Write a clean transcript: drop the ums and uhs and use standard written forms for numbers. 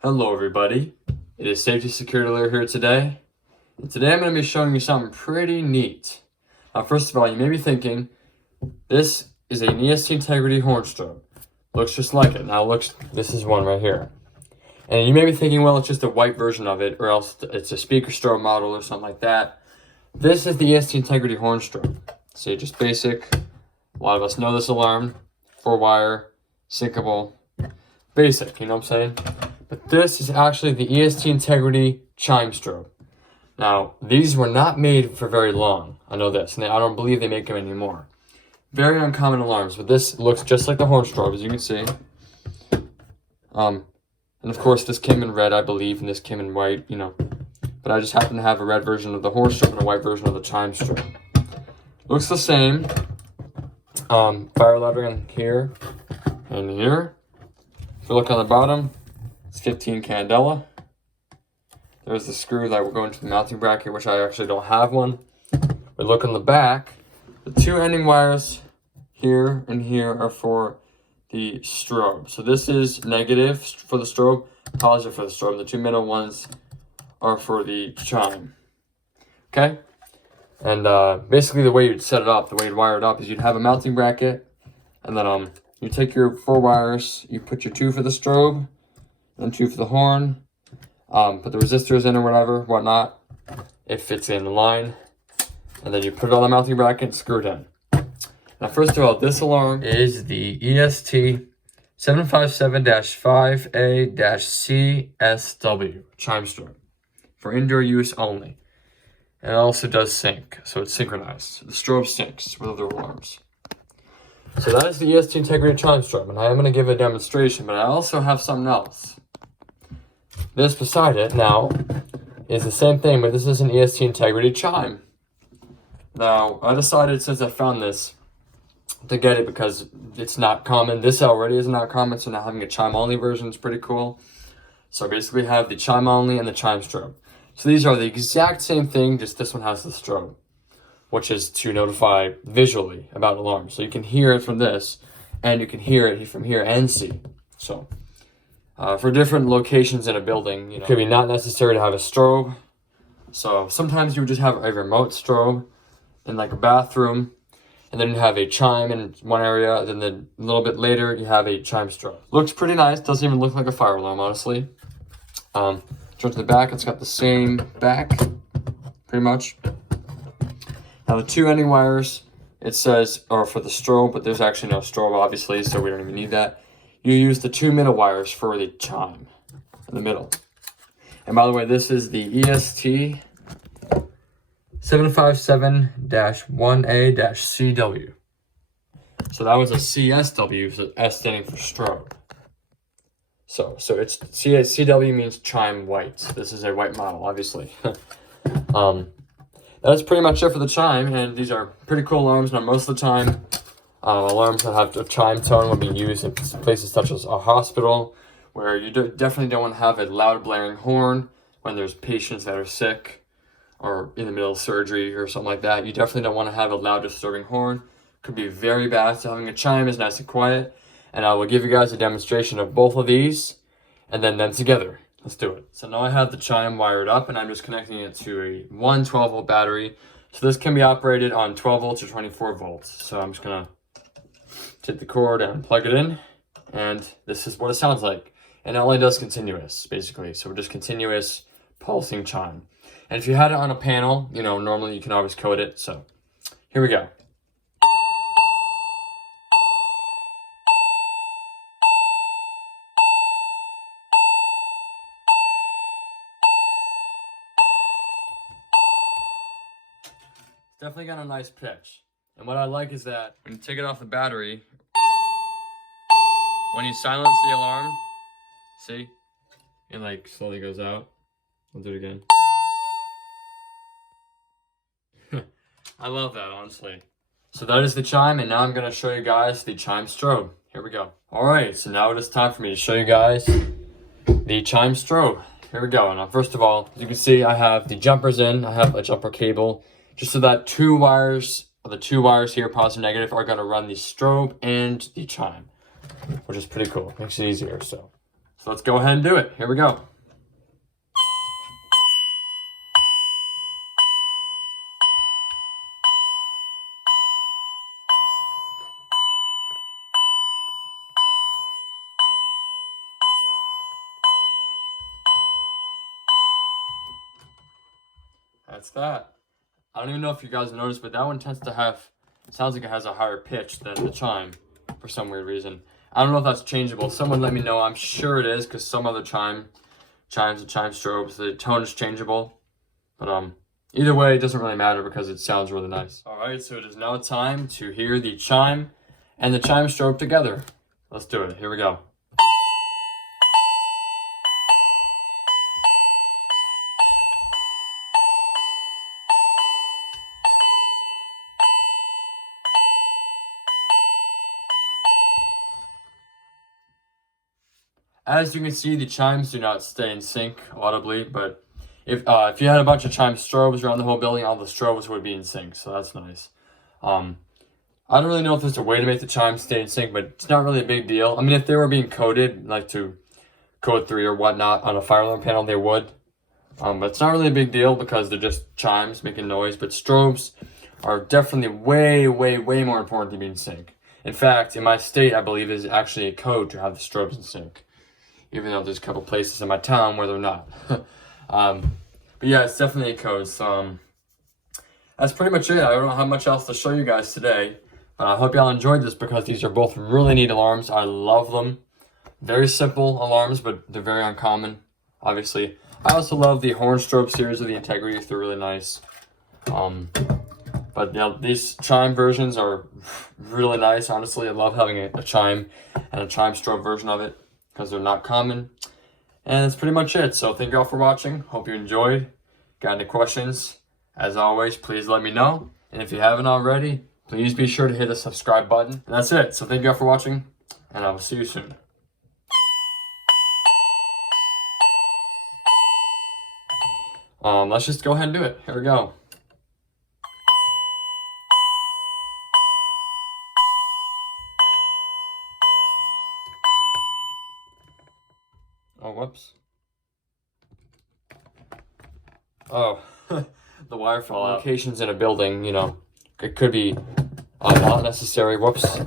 Hello everybody, it is Safety Security Alert here today, and today I'm going to be showing you something pretty neat. First of all, you may be thinking, this is an EST Integrity horn strobe. Looks just like it. Now this is one right here. And you may be thinking, well, it's just a white version of it, or else it's a speaker strobe model or something like that. This is the EST Integrity horn strobe. See, just basic. A lot of us know this alarm. 4-wire, syncable, basic, you know what I'm saying? But this is actually the EST Integrity Chime strobe. Now, these were not made for very long. I know this, and I don't believe they make them anymore. Very uncommon alarms, but this looks just like the horn strobe, as you can see. And of course, this came in red, I believe, and this came in white, you know. But I just happen to have a red version of the horn strobe and a white version of the chime strobe. Looks the same. Fire lettering here and here. If you look on the bottom, it's 15 candela. There's the screw that will go into the mounting bracket, which I actually don't have one. We look on the back, the two ending wires here and here are for the strobe. So this is negative for the strobe, positive for the strobe. The two middle ones are for the chime. Okay? And basically the way you'd set it up, the way you'd wire it up is you'd have a mounting bracket, and then you take your 4 wires, you put your 2 for the strobe, and 2 for the horn, put the resistors in or whatnot, it fits in the line, and then you put it on the mounting bracket and screw it in. Now first of all, this alarm is the EST 757-5A-CSW chime strobe for indoor use only. And it also does sync, so it's synchronized. The strobe syncs with other alarms. So that is the EST Integrity Chime strobe, and I am going to give a demonstration, but I also have something else. This beside it now is the same thing, but this is an EST Integrity Chime. Now, I decided since I found this to get it because it's not common. This already is not common, so now having a chime only version is pretty cool. So I basically have the chime only and the chime strobe. So these are the exact same thing, just this one has the strobe, which is to notify visually about alarms. So you can hear it from this, and you can hear it from here and see. So for different locations in a building, it could be not necessary to have a strobe. So sometimes you would just have a remote strobe in like a bathroom, and then you have a chime in one area, then a little bit later you have a chime strobe. Looks pretty nice, doesn't even look like a fire alarm, honestly. Turn to the back, it's got the same back, pretty much. Now the two ending wires, it says, are for the strobe, but there's actually no strobe, obviously, so we don't even need that. You use the two middle wires for the chime in the middle. And by the way, this is the EST 757-1A-CW. So that was a CSW, so S standing for strobe. So it's CW means chime white. This is a white model, obviously. That's pretty much it for the chime, and these are pretty cool alarms. Now, most of the time, alarms that have a chime tone will be used in places such as a hospital, where you definitely don't want to have a loud blaring horn when there's patients that are sick or in the middle of surgery or something like that. You definitely don't want to have a loud disturbing horn. Could be very bad, so having a chime is nice and quiet. And I will give you guys a demonstration of both of these and then them together. Let's do it. So now I have the chime wired up, and I'm just connecting it to a 12-volt battery. So this can be operated on 12 volts or 24 volts. So I'm just gonna take the cord and plug it in, and this is what it sounds like. And it only does continuous, basically. So we're just continuous pulsing chime. And if you had it on a panel, normally you can always code it. So here we go. Definitely got a nice pitch. And what I like is that when you take it off the battery, when you silence the alarm, see? It like slowly goes out. I'll do it again. I love that, honestly. So that is the chime, and now I'm gonna show you guys the chime strobe. Here we go. All right, so now it is time for me to show you guys the chime strobe. Here we go. Now, first of all, as you can see, I have the jumpers in. I have a jumper cable, just so that the two wires here, positive and negative, are gonna run the strobe and the chime, which is pretty cool. Makes it easier. So So let's go ahead and do it. Here we go. That's that. I don't even know if you guys noticed, but that one tends to have, sounds like it has a higher pitch than the chime for some weird reason. I don't know if that's changeable. Someone let me know. I'm sure it is, because some other chimes and chime strobes, the tone is changeable. But either way, it doesn't really matter because it sounds really nice. All right, so it is now time to hear the chime and the chime strobe together. Let's do it. Here we go. As you can see, the chimes do not stay in sync audibly, but if you had a bunch of chime strobes around the whole building, all the strobes would be in sync, so that's nice. I don't really know if there's a way to make the chimes stay in sync, but it's not really a big deal. I mean, if they were being coded, like to code 3 or whatnot on a fire alarm panel, they would. But it's not really a big deal because they're just chimes making noise, but strobes are definitely way, way, way more important to be in sync. In fact, in my state, I believe is actually a code to have the strobes in sync, even though there's a couple places in my town where they're not. But yeah, it's definitely a code. So that's pretty much it. I don't have much else to show you guys today, but I hope y'all enjoyed this because these are both really neat alarms. I love them. Very simple alarms, but they're very uncommon, obviously. I also love the horn strobe series of the Integrities. They're really nice. But yeah, these chime versions are really nice. Honestly, I love having a chime and a chime strobe version of it, because they're not common. And that's pretty much it. So thank you all for watching. Hope you enjoyed. Got any questions? As always, please let me know. And if you haven't already, please be sure to hit the subscribe button. And that's it. So thank you all for watching, and I will see you soon. Let's just go ahead and do it. Here we go. Oh, whoops. Oh, the wire fell out. Locations in a building, you know, it could be not necessary. Whoops.